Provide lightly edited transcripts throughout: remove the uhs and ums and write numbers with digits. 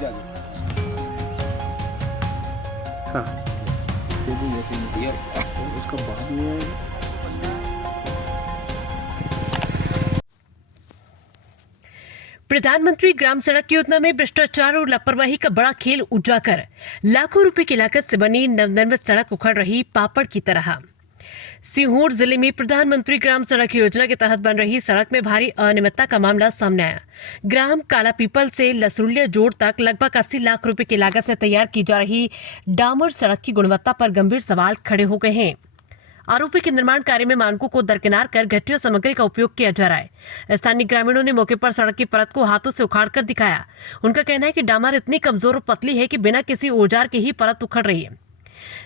हाँ उसका बाद में प्रधानमंत्री ग्राम सड़क योजना में भ्रष्टाचार और लापरवाही का बड़ा खेल उजागर। लाखों रुपए की लागत से बनी नवनिर्मित सड़क उखड़ रही पापड़ की तरह। सीहोर जिले में प्रधानमंत्री ग्राम सड़क योजना के तहत बन रही सड़क में भारी अनियमितता का मामला सामने आया। ग्राम काला पीपल से लसुलिया जोड़ तक लगभग 80 लाख रुपए की लागत से तैयार की जा रही डामर सड़क की गुणवत्ता पर गंभीर सवाल खड़े हो गए हैं। आरोपी के निर्माण कार्य में मानकों को दरकिनार कर घटिया सामग्री का उपयोग किया जा रहा है। स्थानीय ग्रामीणों ने मौके पर सड़क की परत को हाथों से उखाड़कर दिखाया। उनका कहना है कि डामर इतनी कमजोर और पतली है कि बिना किसी औजार के ही परत उखड़ रही है।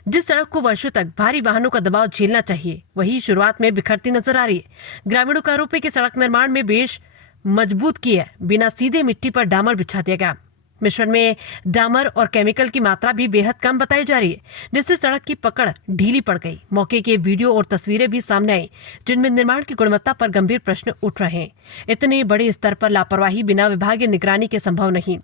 जिस सड़क को वर्षों तक भारी वाहनों का दबाव झेलना चाहिए, वही शुरुआत में बिखरती नजर आ रही है। ग्रामीणों का आरोप है कि सड़क निर्माण में बेस मजबूत की है, बिना सीधे मिट्टी पर डामर बिछा दिया गया। मिश्रण में डामर और केमिकल की मात्रा भी बेहद कम बताई जा रही है, जिससे सड़क की पकड़ ढीली पड़ गई। मौके के वीडियो और तस्वीरें भी सामने आई, जिनमें निर्माण की गुणवत्ता पर गंभीर प्रश्न उठ रहे हैं। इतने बड़े स्तर पर लापरवाही बिना विभागीय निगरानी के संभव नहीं।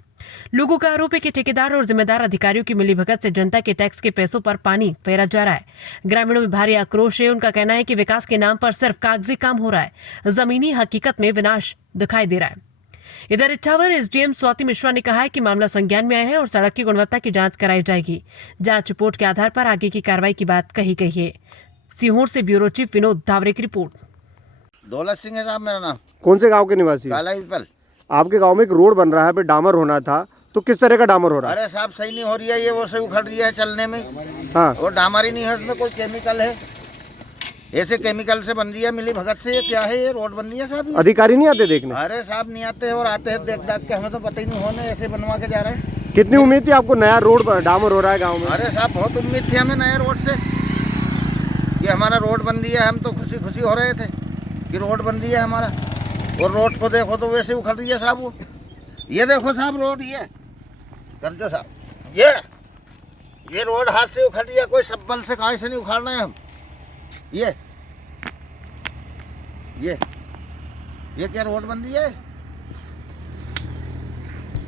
लोगों का आरोप है कि ठेकेदार और जिम्मेदार अधिकारियों की मिलीभगत से जनता के टैक्स के पैसों पर पानी फेरा जा रहा है। ग्रामीणों में भारी आक्रोश है। उनका कहना है कि विकास के नाम पर सिर्फ कागजी काम हो रहा है, जमीनी हकीकत में विनाश दिखाई दे रहा है। इधर इच्छावर एसडीएम स्वाति मिश्रा ने कहा है कि मामला संज्ञान में आया है और सड़क की गुणवत्ता की जांच कराई जाएगी। जांच रिपोर्ट के आधार पर आगे की कार्रवाई की बात कही गई है। सीहोर से ब्यूरो चीफ विनोद धावरे की रिपोर्ट। दौलत सिंह है साहब मेरा नाम। कौन से गांव के निवासी हैं? काला पीपल। आपके गांव में एक रोड बन रहा है, पे डामर होना था, तो किस तरह का डामर हो रहा है? अरे साहब सही नहीं हो रही है, ये वो से उखड़ रही है चलने में। हाँ वो डामर ही नहीं है, उसमें कोई केमिकल है, ऐसे केमिकल से बन रही है मिली भगत से। ये क्या है, ये रोड बन रही है साहब ये? अधिकारी नहीं आते देखने? अरे साहब नहीं आते हैं, और आते हैं देख दाख के, हमें तो पता ही नहीं होने ऐसे बनवा के जा रहे हैं। कितनी उम्मीद थी आपको नया रोड डामर हो रहा है गाँव में? अरे साहब बहुत उम्मीद थी हमें नए रोड से, कि हमारा रोड बन रही है। हम तो खुशी खुशी हो रहे थे कि रोड बन रही है हमारा, और रोड को देखो तो वैसे उखड़ रही है साहब। वो ये देखो साहब रोड, ये कर दो साहब, ये रोड हाथ से उखड़ रही है, कोई शब्बल से कहाँ से नहीं उखाड़ रहे हैं हम। ये क्या रोड बन रही है?